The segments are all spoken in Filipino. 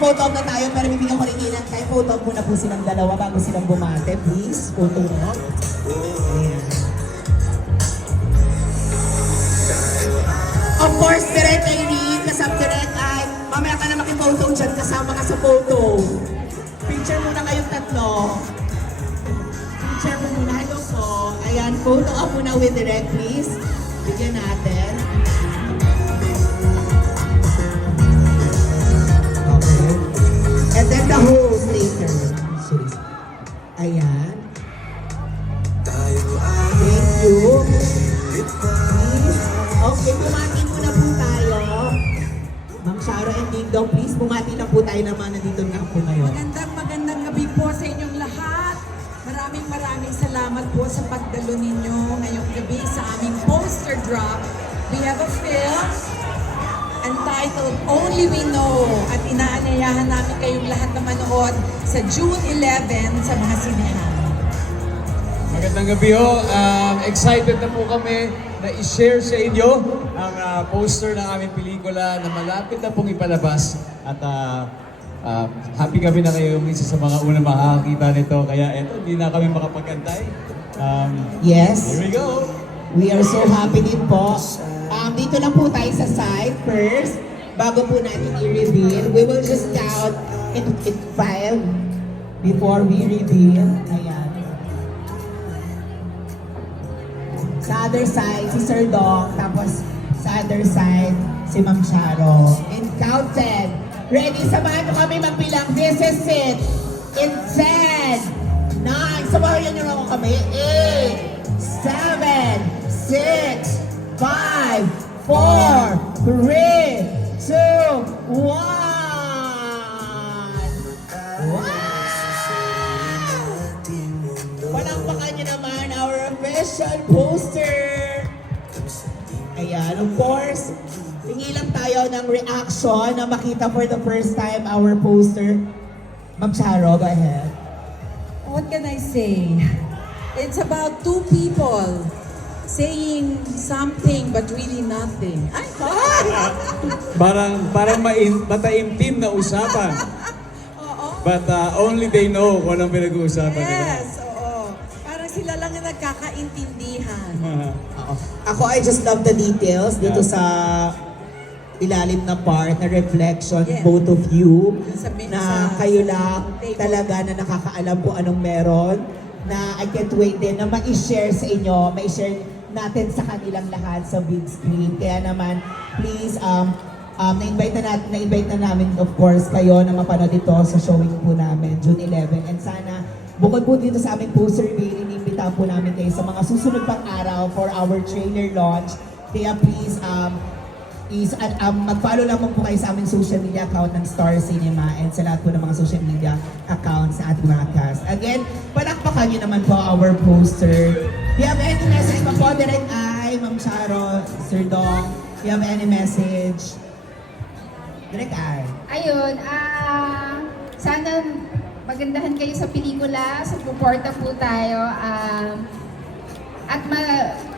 photo na tayo, pero bibigyan ko rin kayo ng time. Photo muna po silang dalawa bago silang bumate. Please, photo op. Ayan. Of course, direct kay Reed, kasama direct ay, mamaya ka na makiphoto dyan, kasama ka sa photo. Picture muna kayong tatlo. Picture mo muna. Hello po. Ayan, photo up muna with direct, please. Bigyan natin. The host later. Sorry. Ayan. Thank you. Please. Okay, bumati muna po tayo. Ma'am Sharo and Ding Dong, please bumati na po tayo naman nandito na po ngayon. Magandang magandang gabi po sa inyong lahat. Maraming maraming salamat po sa pagdalo ninyo ngayong gabi sa aming poster drop. We have a film entitled Only We Know at inaanyayahan namin kayong lahat na manood sa June 11 sa mga sinehan. Magandang gabi ho. Um, excited na po kami na i-share sa inyo ang ah, poster ng aming pelikula na malapit na pong ipalabas. At ah, ah, happy kami na kayo yung isa sa mga unang makakakita nito. Kaya eto, hindi na kami makapagkantay. Um, Yes. here we go. We are so happy din po. Dito lang po tayo sa side first. Bago po natin i-reveal, we will just count in, in five before we reveal. Ayan. Sa other side, si Sir Dong. Tapos sa other side, si Ma'am Charo. And counted. Ready? Samahan nyo kami magbilang. This is it. In 10, 9, sabayan nyo naman kami. 8, 7, 6, 5, 4, 3, 2, 1. Wow! Palakpakan niyo naman our official poster. Ayan, of course, tingin lang tayo ng reaction na makita for the first time our poster. Ma'am Charo, go ahead. What can I say? It's about two people saying something but really nothing. Ay, Parang, parang main, mataimtim na usapan. oo. But ah, only they know kung anong pinag-uusapan nila. Yes, oo. Parang sila lang ang nagkakaintindihan. Oo. Ako, I just love the details dito Yeah. sa ilalim na part na reflection, Yeah. both of you, Sa na sa kayo lang table. talaga na nakakaalam kung anong meron, na I can't wait din na ma-share sa inyo, ma-share natin sa kanilang lahat sa big screen. Kaya naman, please, um, um, na-invite na, natin, na-invite na namin, of course, kayo na mapanood ito sa showing po namin, June 11. And sana, bukod po dito sa aming poster reveal, inimbita po namin kayo sa mga susunod pang araw for our trailer launch. Kaya please, um, is at um, mag-follow lamang po kayo sa aming social media account ng Star Cinema and sa lahat po ng mga social media accounts sa ating mga cast. Again, palakpakan niyo naman po our poster. You have any message pa po, Direct Ay, Ma'am Charo, Sir Dong? Do you have any message? Direct Ay. Ayun, ah, sana magandahan kayo sa pelikula, suporta po tayo, ah, at ma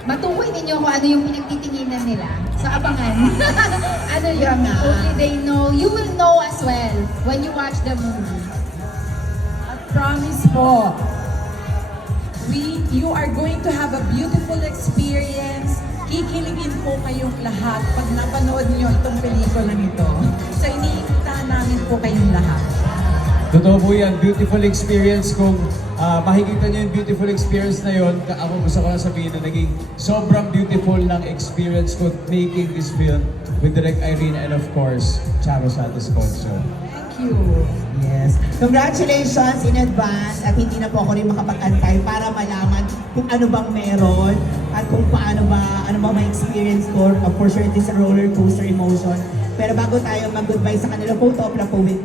matukoy ninyo kung ano yung pinagtitinginan nila. So, abangan. ano yun, na. only they know, you will know as well when you watch the movie. At promise po, we, you are going to have a beautiful experience. Kikiligin po kayong lahat pag napanood niyo itong pelikula nito. So iniimbitahan namin po kayong lahat. Totoo po yan, beautiful experience. Kung ah, makikita niyo yung beautiful experience na yon, ako gusto ko lang sabihin na naging sobrang beautiful ng experience ko making this film with Direct Irene and of course, Charo Santos Conso. You. Yes. Congratulations in advance at hindi na po ako rin makapag-antay para malaman kung ano bang meron at kung paano ba, ano ba may experience ko. Of course, it is a roller coaster emotion. Pero bago tayo mag-goodbye sa kanila, photo lang po with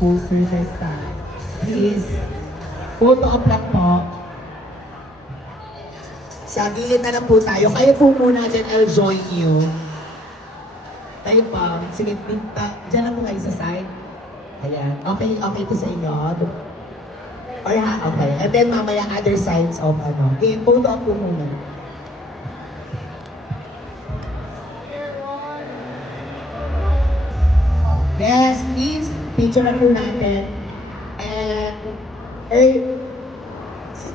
poster first time. Please, photo lang po. Sa gilid na lang po tayo. Kayo po muna dyan, I'll join you. Tayo pa. Sige, pinta. Diyan lang po kayo sa side. Ayan. Okay, okay to sa inyo. Or ha, okay. And then mamaya other sides of ano. Okay, photo up po muna. Yes, please. picture na po natin. And, er,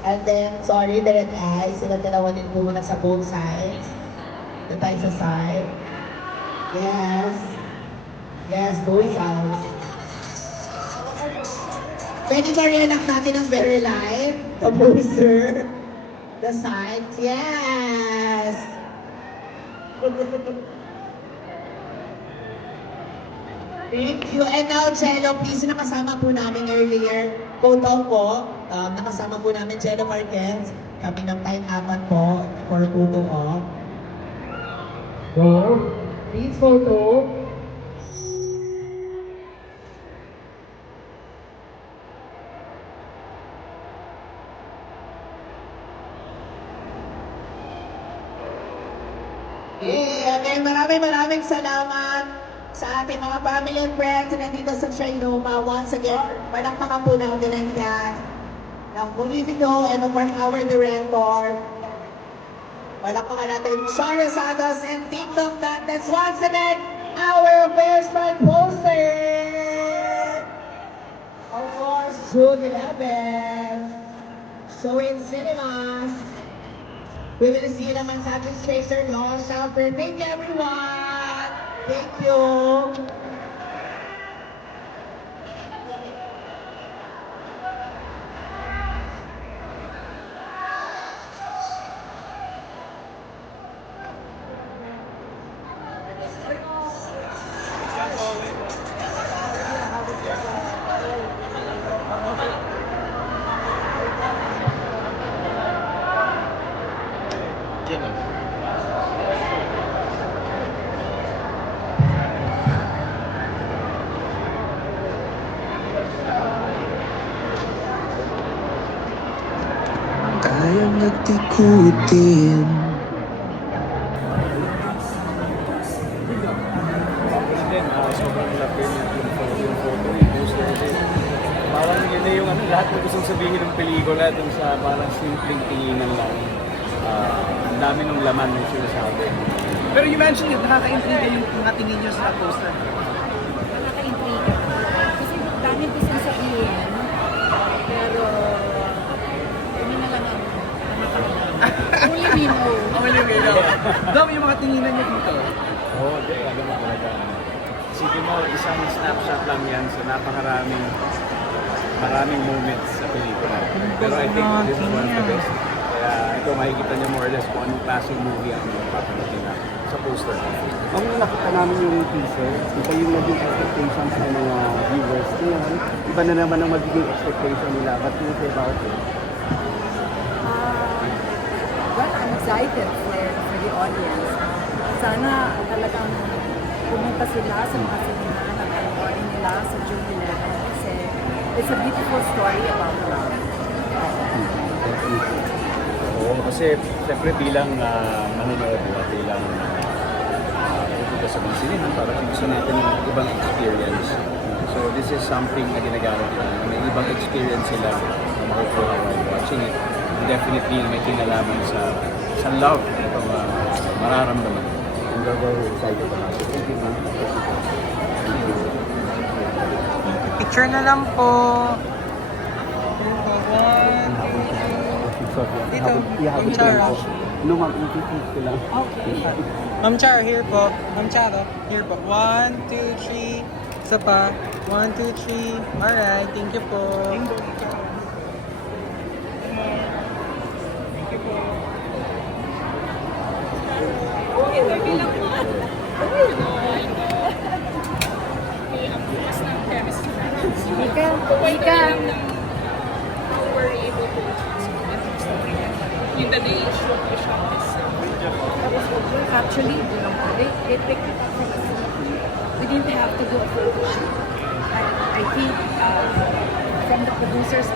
and then, sorry, direct eyes. Sila dalawa din po muna sa both sides. Ito tayo sa side. Yes. Yes, both sides. Pwede ba anak natin ang very live? The poster. The sides. Yes. Thank you. And now, Jello, please, nakasama po namin earlier. Photo po. Um, nakasama po namin Jello Marquez. Kami ng time apat po for photo op. Go. Please, photo. Yeah, and maraming maraming salamat sa ating mga family and friends na nandito sa Shainoma. Once again, palakpakan po natin ang yan ng Politico and of our director. Palakpakan natin Shara Santos and TikTok Dantes. Once again, our first man poster! Of course, June 11. So in cinemas. We will see you naman sa ating Law Shelter. Thank you, everyone! Thank you! Ah, sobrang laki ng yung photo, yung poster kasi parang yun na yung ano, lahat ng gustong sabihin ng pelikula dun sa parang simpleng tinginan lang. Ah, ang dami ng laman yung sinasabi. Pero you mentioned it, nakaka-intriga yung mga tingin nyo sa poster. nakaka-intriga. Kasi dami gusto sabihin, pero kami na lang ang nakakaalam. Only we know. Way now. Dom, yung mga tinginan nyo dito. Oo, oh, di, alam mo talaga. Sige mo, isang snapshot lang yan sa napakaraming maraming moments sa pelikula. Pero I think this is one of the best. Kaya ito makikita niyo more or less kung anong klaseng movie ang papanoodin na sa poster. Ang nakita namin yung teaser, iba yung naging expectations ng mga viewers. Ngayon, iba na naman ang magiging expectation nila. What do you say about it? Ah, well, I'm excited for, for the audience. Sana talagang pumunta sila sa mga sinihan at panoorin nila sa June 11 kasi it's a beautiful story about love. Oo, kasi siyempre bilang uh, manonood at bilang uh, pupunta sa mga sinihan para gusto natin yung ibang experience. So this is something na ginagamit nila. May ibang experience sila na makukuha while watching it. Definitely may kinalaman sa sa love ito uh, mararamdaman. We're very excited about it. Thank you, ma'am. Picture na lang po. Dito, Ma'am Chara. No, ma'am, ko lang. Ma'am Chara, here po. Ma'am Chara, here po. One, two, three. Isa pa. One, two, three. Alright, thank you po. Ika, Actually, you know, they, they picked it up from scene. We didn't have to do a photo shoot. I, I think uh, from the producer's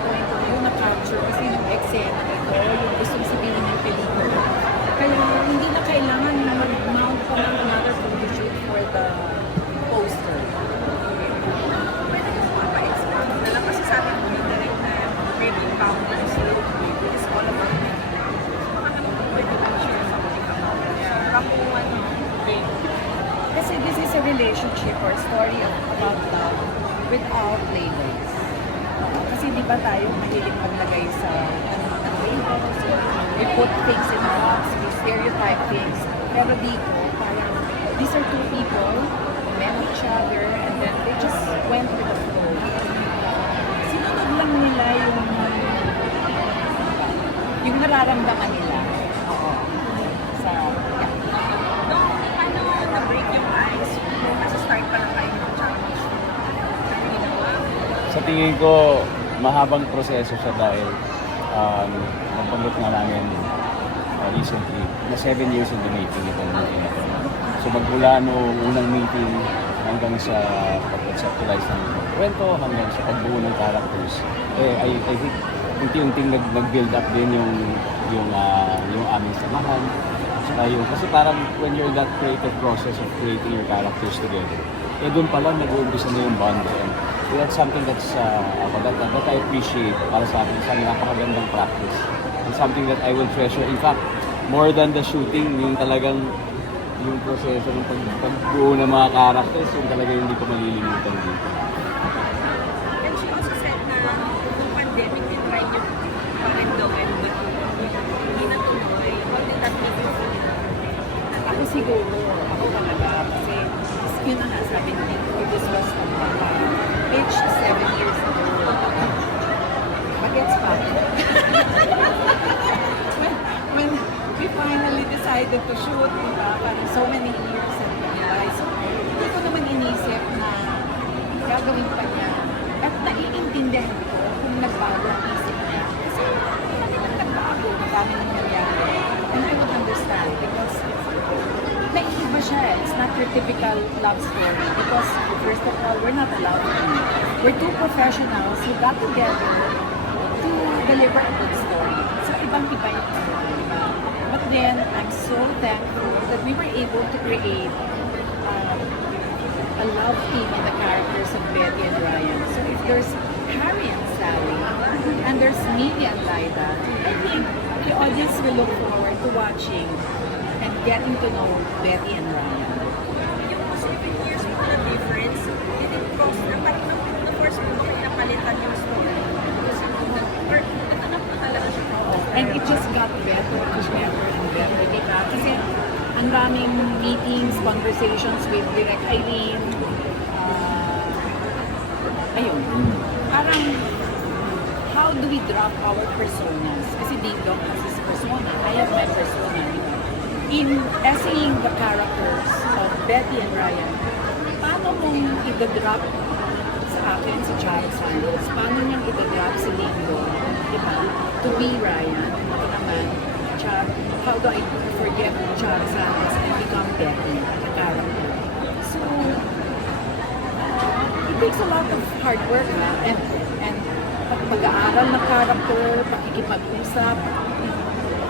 without labels. Kasi di ba tayo mahilig maglagay sa ng labels, we put things in our box, we stereotype things. Pero dito, parang these are two people met each other and then they just went with the flow. Sinunod lang nila yung yung nararamdaman nila. Oo. Sa, yeah. No, paano na-break yung ice? Nasa start pa lang kayo ng challenge. Ginawa. Sa tingin ko, mahabang proseso siya dahil um, napagod nga namin uh, recently na 7 years in the making itong meeting na to. So magmula no unang meeting hanggang sa pag-conceptualize ng kwento, hanggang sa pagbuo ng characters, eh, I, I think unti-unting nag, nag-build up din yung yung uh, yung aming samahan. Saka yung, kasi parang when you're in that creative process of creating your characters together, eh doon pa lang nag-uumpisa na yung bond. And that's something that's, uh, ako, that, that I appreciate para sa akin, isang napakagandang practice. And something that I will treasure. In fact, more than the shooting, yung talagang yung proseso ng pag, pagbuo ng mga characters, yung talaga yung hindi ko malilimutan dito. And she also said na nung pandemic, you try nyo pa rin gawin, hindi natuloy. How did that make you feel? Ako siguro, ako talaga, kasi yun na nga sabi ni we discussed about uh, age to seven years ago. Bagets pa. when, when we finally decided to shoot, di ba, parang so many years and guys, hindi ko naman inisip na gagawin pa niya. At naiintindihan ko kung nagbago ang isip niya. Kasi marami nang nagbago, marami nang nangyari. And I would understand because naiiba siya. eh. It's not your typical love story because first of all, we're not allowed to. We're two professionals who got together to deliver a good story. So ibang-iba ba? Then, I'm so thankful that we were able to create um, a love team in the characters of Betty and Ryan. So if there's Harry and Sally, and there's Mimi and Lida, I think the audience will look forward to watching and getting to know Betty and Ryan. And it just got better and better di ba? Kasi ang daming meetings, conversations with Direct Eileen. Uh, ayun. Parang, how do we drop our personas? Kasi Ding Dong has his persona. I have my persona? In essaying the characters of Betty and Ryan, paano mong i-drop sa akin si Charles Santos? Paano niyang i-drop si Ding Dong? Di? To be Ryan, ako naman, Char, how do I forget Santos and become Betty, the character? So, it takes a lot of hard work ha? and and pag- pag-aaral ng character, pakikipag-usap,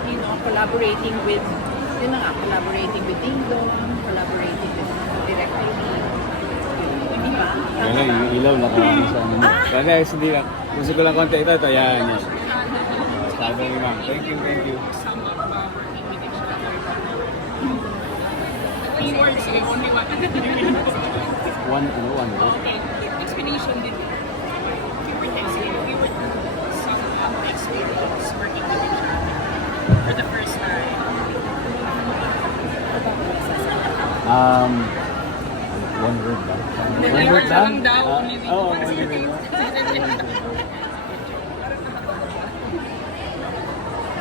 you know, collaborating with, yun na nga, collaborating with Dong, collaborating with Direct Eileen. Di ba? Kaya yung ilaw nakakano sa ano. Kaya guys, hindi lang. Gusto ko lang konti ito, ito, yan, yan. Sabi ni ma'am, thank you, thank you. Eh, only one. One, ano, one okay, explanation din. We were texting, we were how the experience working with each other for the first time. Um, one word ba? One word lang daw, Ah, only with Oo, one only sentence.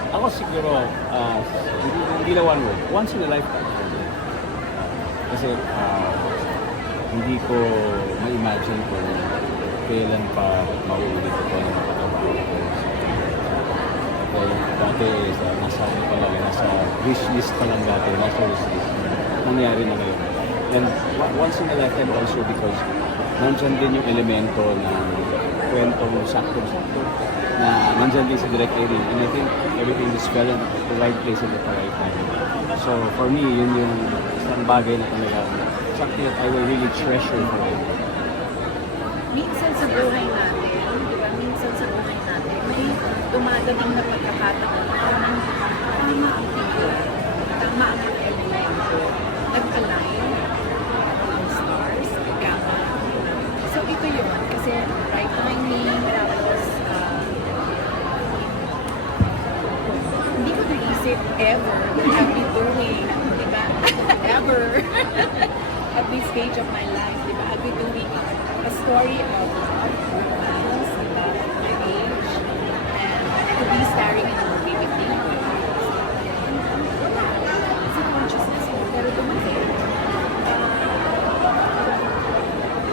Ako siguro, ah, hindi, hindi na one word. Once in a lifetime. Kasi ah, hindi ko ma-imagine kung kailan pa mauulit ito yung pagkabago ko. Okay, dati is, uh, nasa ano pa lang, nasa wish list pa lang dati, nasa wish list. Nangyari na ngayon. And once in a lifetime also because nandyan din yung elemento ng kwentong sakto-sakto na nandyan din sa direct area. And I think everything is fell in the right place at the right time. So for me, yun yung isang bagay na talaga something that I will really treasure for it. Minsan sa buhay natin, di ba? Minsan sa buhay natin, may dumadating na pagkakataon na parang tama ang figure, tama ang element nag-align stars, kama. So ito yun, kasi right timing, tapos uh, hindi ko naisip ever At this stage of my life, di? I'll be doing a story about love, romance, di my age. And to be starring in a movie with Dave It's a consciousness ko, pero dumating. Uh,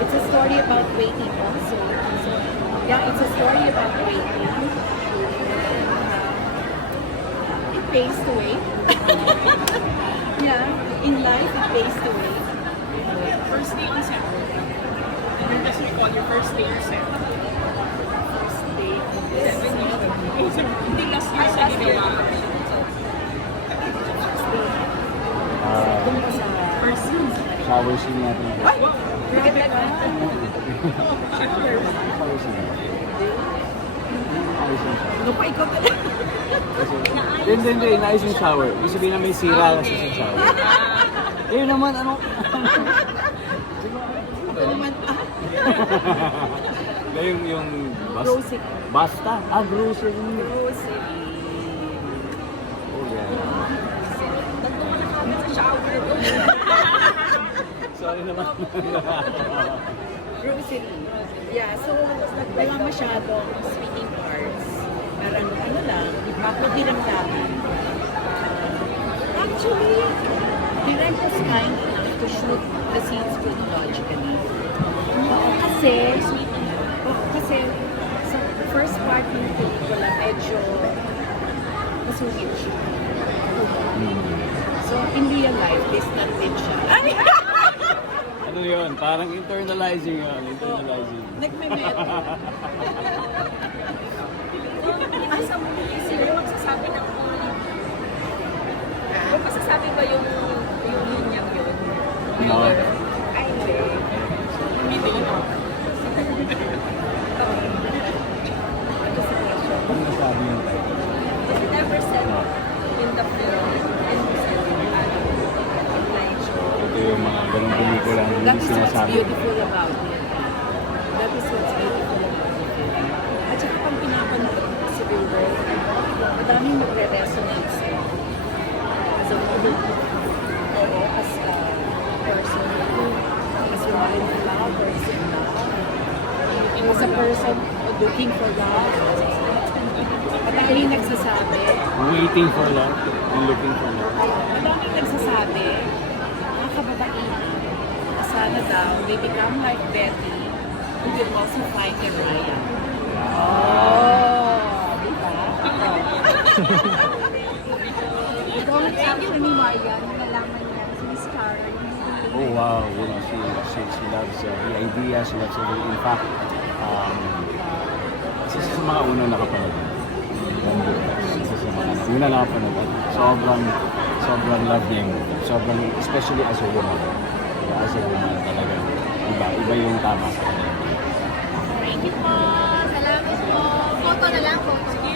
it's a story about waiting also. So, yeah, it's a story about waiting. Uh, it pays to wait. First day on set. Ano best recall your first day on set? First day. Seven years. Hindi last year sa ginawa. Ah, sa First scene. shower scene natin. Grabe ka. Shower scene. Ano pa ikaw talaga? Hindi, hindi, inaayos yung shower. Ibig sabihin na may sira kasi sa shower. Eh naman, ano? Ako naman, ah, Hindi, yung, yung bas, Grocery. basta. Ah, grocery. grocery. Oh, yeah. Sa shower. Sorry naman. grocery. Yeah, so wala masyadong speaking parts. Parang ano lang, maputi lang namin. Actually, Direk was kind enough to shoot the scenes chronologically. Kasi, oo, kasi sa first part ng pelikula, medyo masungit siya. So, in real life, distant din siya. Ay! ano yun? Parang internalizing yun. Internalizing. Nagme-met. Ah, sa movie, sino yung magsasabi ng? Yung masasabi ba yung yung yun yung yun? No. Ay, hindi. Hindi din. Ano nasabi yun? Is it ever said in the film? In the film, ano, in line show? Ito yung mga ganong pelikula na That is what's beautiful about it. That is what's beautiful about it. At saka pag pinapanood ko War, madaming magre-resonate sa as a woman, oo, as a person as a woman in love, person in love, as a person looking for love. Madaming nagsasabi, Waiting for love and looking for love. Madaming nagsasabi, mga kababaihan, sana daw, they become like Betty, who will also find their Ryan. Oh, di ba? Ikaw ang actually ni nalaman niya si Miss Karen. Oh wow, you know, she, she, she loves uh, the idea, she loves everything. In fact, um, isa sa mga unang nakapanood. Isa sa mga unang nakapanood. Sobrang, sobrang movie. Sobrang, especially as a woman. As a woman talaga. Iba, iba yung tama sa kanya. Thank you po. Salamat po. Photo na lang, kasi.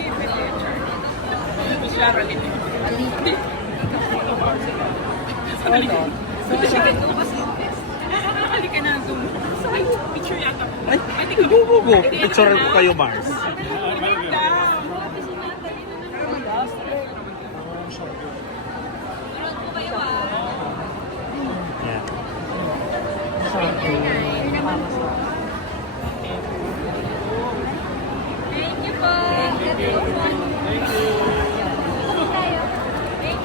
Zoom. Ay, picture yata. Ay, ka ba? Picture kayo, Mars. Yeah. Thank you po. Thank you. Thank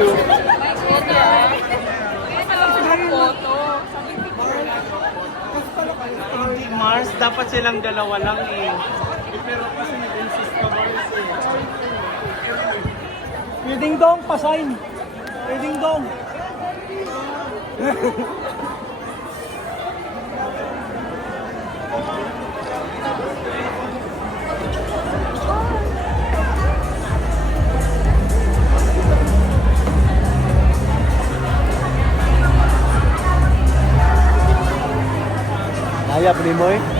you. Hindi, Mars. Dapat silang dalawa lang eh. Pero kasi nag-insist ka, Mars eh. Pwedeng dong, pasign. Pwedeng dong. e a mãe.